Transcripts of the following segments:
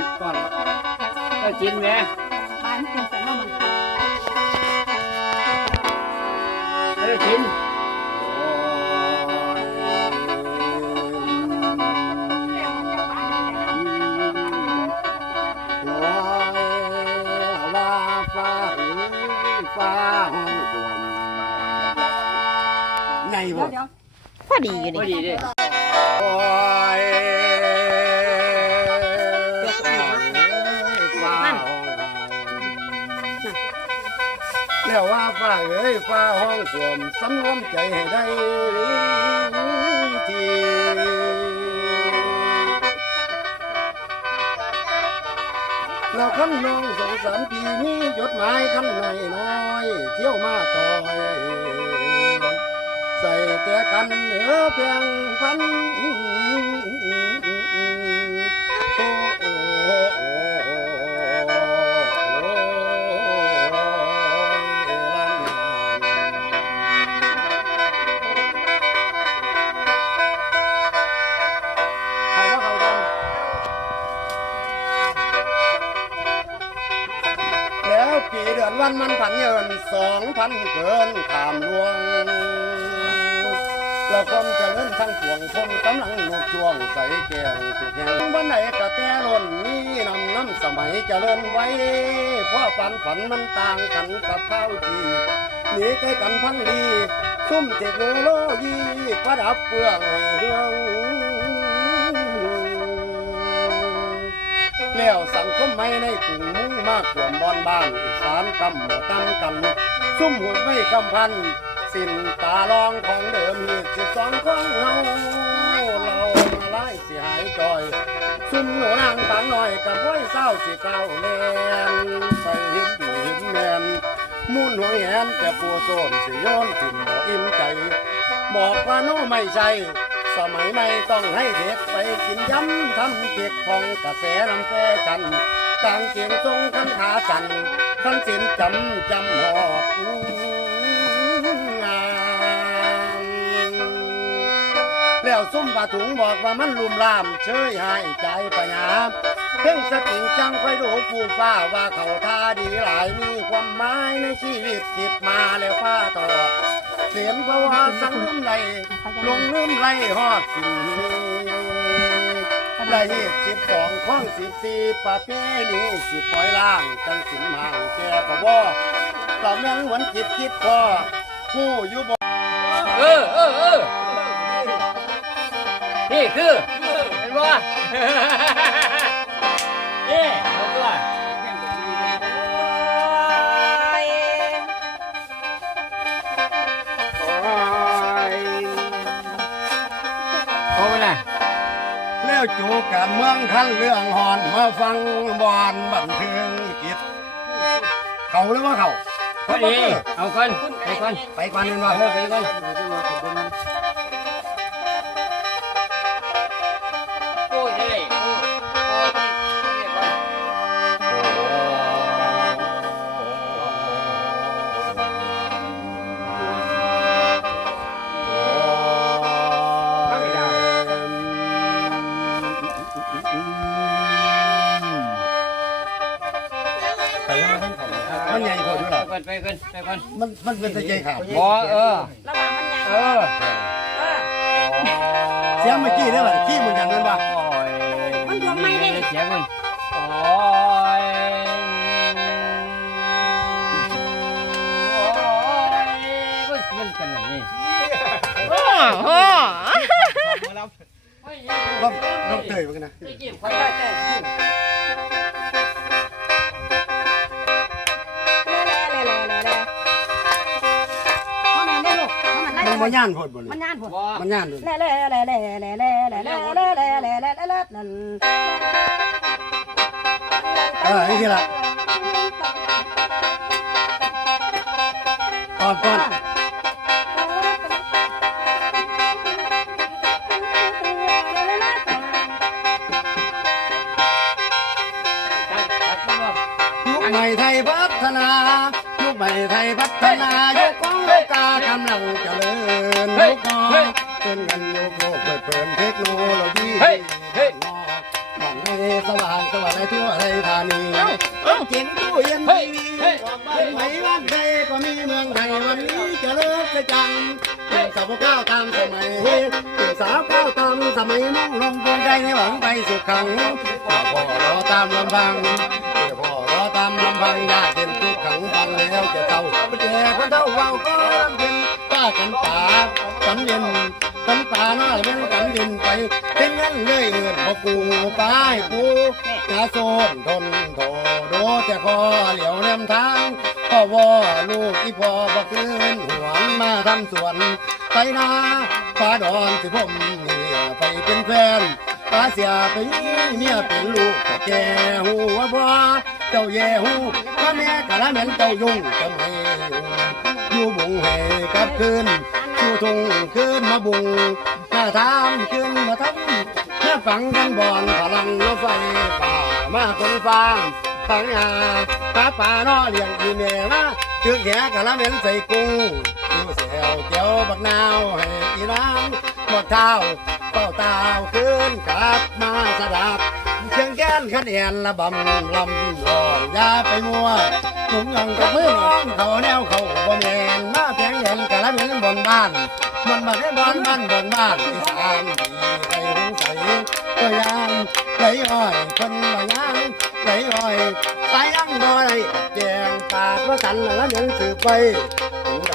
ามก้อนก็กินแม่บ้านเป็นแต่ว่ามันเออกินในบ่พอดีอยู่นี่พอ แล้วว่าฟ้าเอ้ยฟ้าห้องสวมสำรวมใจให้ได้ทีเราคำน้องสองสามปีนี้จดหมายคำหนน้อย เที่ยวมาต่อยใส่แต่กันเหนือเพียงพัน พันเกินขามลวงแล้วความเจริญทั้งปวงคงกำลังนกช่วงใส่แกงทุกแห่งวันไหนกะแก่ล้นนี่นำน้ำสมัยเจริญไว้เพราะฝันฝันมันต่างกันกับข้าวจีหนีใกล้กันพังดีซุ่มเทคโนโลยีประดับเปลืองเรื่องแล้วสังคมไม่ในกลุ่มมุ่งมากกว่าบอนบ้านอีสานกำบ่ตั้งกัน ซุ่มหุดไม่กำพัน สินตาลองของเดิมหีดสิบสองของเราเรามาไล่สิหายจอย ซุ่มหนูนางตางหน่อยกับไว้เศร้าสิเก้าแนนไปเห็นดีเห็นแมนมุ่นหัวแหนแต่ปัวโซนสิโยนถิ่นบ่อิ่มใจ บอกว่าโน้ไม่ใช่สมัยใหม่ต้องให้เด็กไปกินยำทำเก็บของกระแสลำแฟชันต่างเกียงทรงขันขาสั่น ขันสินจำจำหอบงามแล้วซุ่มปลาถุงบอกว่ามันลุมลามเชยหายใจปัญญาเพ่งสติงจังค่อยดูปูฟ้าว่าเขาท่าดีหลายมีความหมายในชีวิตจิตมาแล้วฟ้าต่อเสียงเพราะว่าสังคมใดลงลืมไล่ฮอดสิ่ งนี้ไล่สิบสองข้องสิบสี่ปะเพณีสิปล่อยล่างจังสิมห่างแก่ปะบ่ต่อแม่งเหมือนคิดคิดพอผู้อยู่บ่เออเออเออนี่คือเห็นบ่ เอ๊ะเอาตัว วจูการเมืองขั้นเรื่องหอนมาฟังบอนบันเทิงกิจเขาหรือว่าเขาพอดีเอาก่อนไปก่อนไปก่อนเห็นว่าเออไปก่อน มันใหญ่พอด้วยหรอไปก่อนไปก่อนไปก่อนมันมันเป็นตะใจข่าวบ่เออ ระหว่างมันยังเออเออเสียงเมื่อกี้ได้ป่ะขี้เหมือนกันนั่นป่ะโอ้ยมันดวงไม่ได้เสียงมันโอ้ยโอ้ยมันมันกันไหนนี่โอ้โหก็ต้องเตยเหมือนกันนะไม่จิ้มค่อยเอได้อเพ่อแม่ได้มันมาย่านโพดบ่มันนี่ย่านพุ่นบ่มันย่านด้วยเล่เล่เล่เล่เล่เล่เล่เล่เล่เล่เล่เล่เล่เล่เล่เออไอ้ที่ละก่อนก่อนตัดตัดมันบ่ยุคใหม่ไทยพัฒนายุคใหม่ไทยพัฒนายุคของโลกากำลังเจริญยุคนอเป็นกันยุคโลกเปิดเผยเทคโนโลยีเฮ้ยเฮ้ยนอกบ้านนสว่างสวัสดิ์ทั่วไทยธานีเก่งตู้เย็นเฮ้ยทีเฮ้ยเป็นไหมบ้านใครก็มีเมืองไทยวันนี้จะเลิกจะจังเป็นสาวก้าวตามสมัยเป็นสาวก้าวตามสมัยน้องลมคนใจในหวังไปสุขขังพ่อรอตามลำพังพ่อรอตามลำพังยากเย็นทุกขังฟังแล้วจะเศร้าแก่ คนเท่าเว้าก็ลำเป็นป้ากันป่ากันเย็นกันป่าน้อยเป็นกันเย็นไปเป็นงั้นเลยเอิดพอกูป้ายกูจะโซนทนโถโดจะคอเหลียวแนมทางพ่อวอลูกที่พ่อบ่คืนหวนมาทำสวนไปนาฟ้าดอนสิผมเนี่ยไปเป็นแฟนป้าเสียไปมีเมียเป็นลูกแก่หูว่าบ่ เจ้าแย่หูว่าแม่กะละแม่นเจ้ายุ่งจะไม่อยู่บุงให้กลับคืนอยู่ทุ่งคืนมาบุงหน้าทามคืนมาทำเพื่ฝังกันบอนพลังรถไฟป่ามาคนฟางฝังยาป้าป่านอเลี้ยงอีเมมาตึกแหกะละแม่นใส่กุ้งอยู่เสียวเกียวบักนาวให้อีนางหมดเท้าเป้าตาวคืนกลับมาสดับ เชียงแก้นขันแอนละบำลำลองอยาไปมัวหนุ่มยังกับมือน้องเขาแนวเขาบ่แมนมาแพงเห็นกะละเหม็นบนบ้านบนบ้านบนบ้านบนบ้านอีสานที่ใจหงใสก็ยางไหลอ้อยคนละยางไหลอ้อยสายยังบ่ได้แจงปากว่าสันละเหม็นสืบไปถึงใด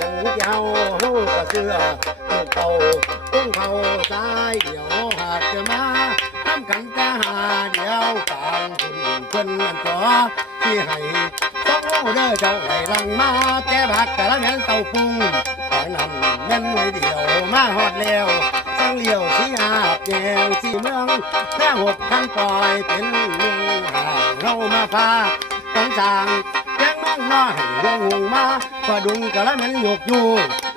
ยังเจ้าเฮากะเสื้อลูกเต่าต้นเขาสายเดี๋ยวหากจะมา ทำกันจะหาเดียวต่างคุณเพิ่นนั่นจอที่ให้ต้องเอาเด้อเจ้าไหลลังมาแต่บักแต่ละแม่นเต้าปุ้งแต่นั้นแม่นไว้เดียวมาฮอดแล้วสังเลี้ยวสีอาบแยงสีเมืองแม่หกขันปล่อยเป็นเมืองห่างเฮามาพากันจางแจ้งน้องน้อยให้วงงมาพอดุงกะละแม่นหยกอยู่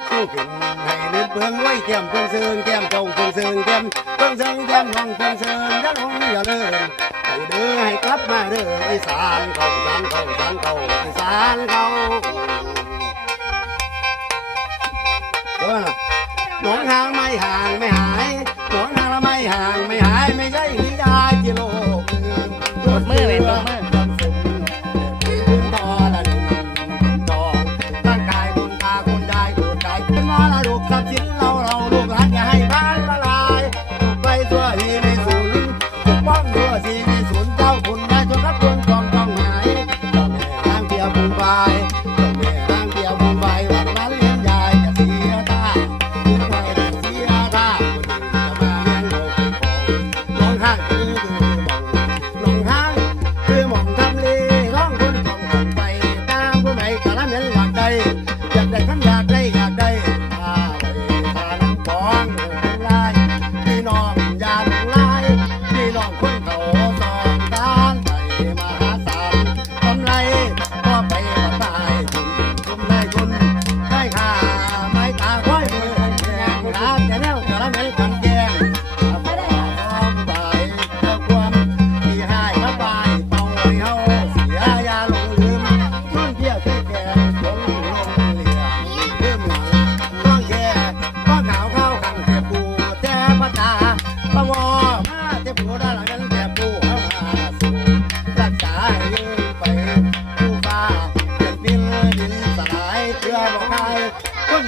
สู้ขึ้นให้ลืมเปลืองไว้เตรียมเครื่องเซิงเตรียมเจ้าเครื่องเซิงเตรียมเพิ่งเซิงเตรียมลองเพิ่งเซิงอย่าลงอย่าเลินให้เด้อให้กลับมาเด้ออีสานเขาอีสานเขาอีสานเขาอีสานเขาเออน่ะหนองทางไม่ห่างไม่หายหนองทางละไม่ห่างไม่หายไม่ใช่นิยายที่โลกตบมือไปตบมือ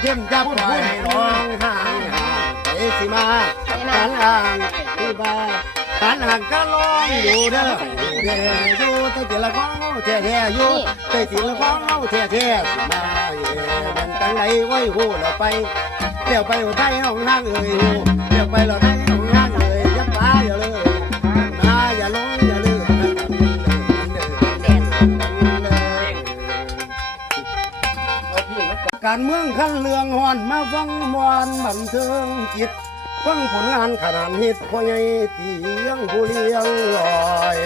เข้มจะปล่อยให้ร้องห่างห่างไปสิมาตันห่างผู้บ้าตันห่างก็ลองอยู่เด้ออยู่เด้ออยู่แต่จิละของเอาแท้ๆอยู่แต่จิละของเอาแท้ๆสิมาเย่มันตั้งไหนไว้หูเราไปเดี๋ยวไปหัวไทยห้องห้างเอ่ยหูเดี๋ยวไปเราไท การเมืองขั้นเรืองหอนมาฟังมวนบันเทิงจิตฟังผลงานขนาดฮิตพ่อใหญ่ตียังผู้เลี้ยงลอย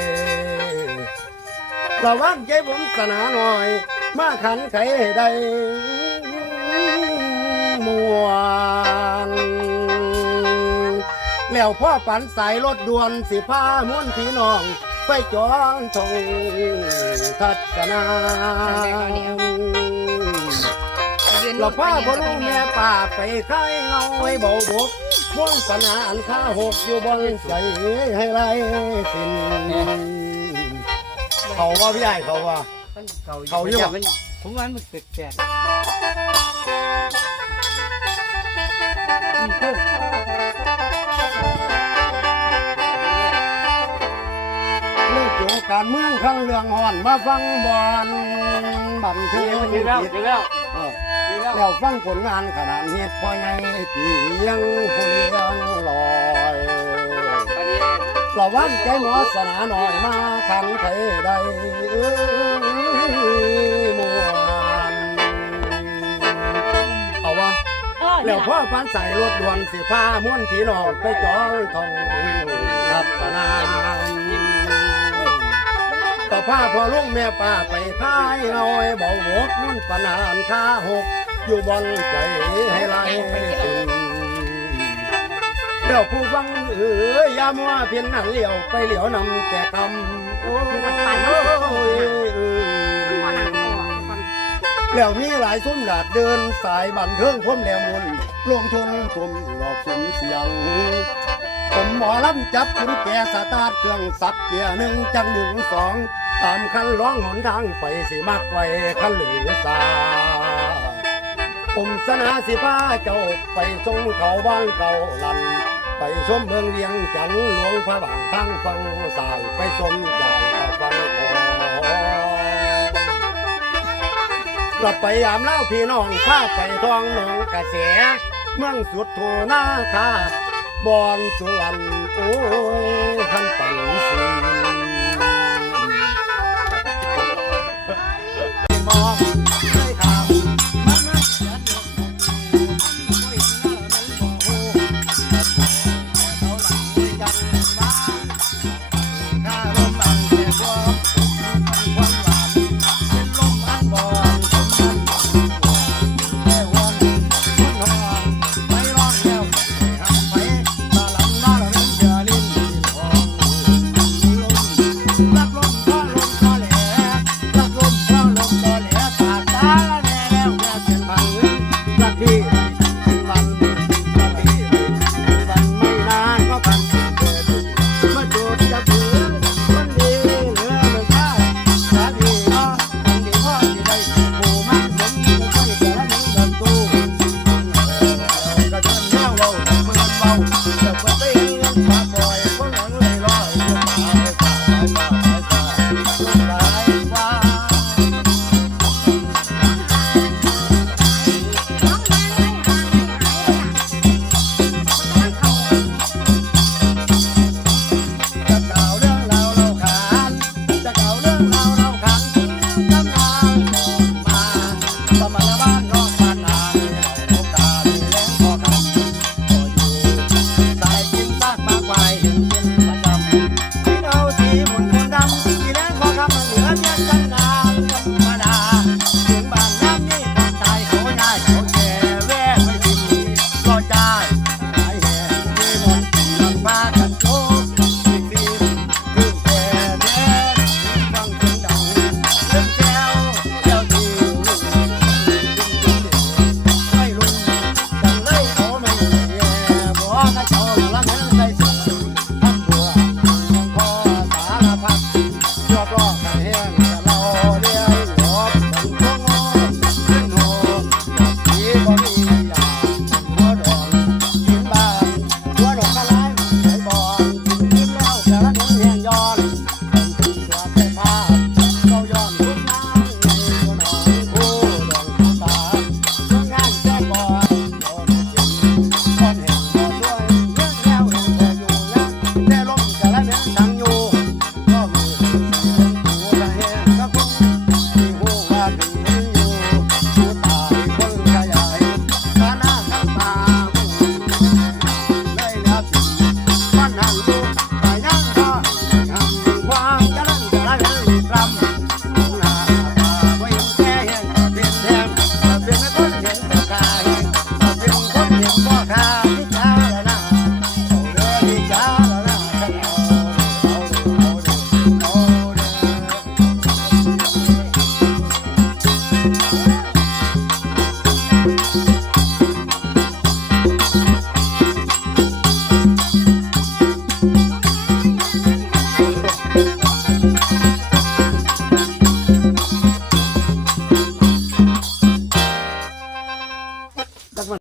ระวังใจผมสนาหน่อย มาขันไขให้ได้มวนแล้วพ่อปันสายรถด่วนสิพาม้วนพี่น้อง ไปจอนทงทัศนา เราพ่อพ่อลูกแม่ป่าไปค่ายเงาไว้เบาบกม่วงปัญหาอันข้าหกอยู่บนใจให้ไรสิ้นเขาว่าพี่ใหญ่เขาว่ามันเก่าเขาอยู่มันผมว่ามันแปลกเรื่องเกี่ยวกับการเมืองข้างเรื่องห่อนมาฟังบอนบันๆเทิดีงแล้วดีแล้วเออดีแล้ว แล้วฟังผลงานขนาดเหตุพอไงปียังผู้เลี้ยงลอยอันนี้ระวังใจหมอสนาหน่อยมาขังไทยใดเอ้ยมวนเอาวะเออแล้นี่วล่ะพ่อพันใส่รถด่วนสิพาม้วนผีนอกไปจองทองรับสนามก็พาพ่อลุงแม่ป้าไปพายลอยเบาหมกมุ่นปนานข้าหก อยู่บนใจให้ไหลตึงแล้วผู้ฟังเอ๋ยยามัวเพียนนั่นเหลียวไปเหลียวนำแต่คำโอ้ยมันหนักตัวคนแล้วมีหลายซุ้มหลาดเดินสายบันเทิงพ่มแหลมมุนรวมทุนทุมหลอกสมเสียง ผมหมอลำจับคุณแกสตาร์ทเครื่องสับเกียร์หนึ่งจังหนึ่งสองตามคันร้องหนทางไปสิมักไว้คันหลือสา ผมสนาสิพาเจ้าไปทรงเขาบ้านเก่าลัน ไปชมเมืองเวียงจันทน์หลวงพระบางทางฟังสายไปชมใหญ่ตะฟังคอกลับไปยามเล่าพี่น้องพาไปทองหนองกระแสเมืองสุดโทนาคาบอนสวนโอ้ยขันปังสี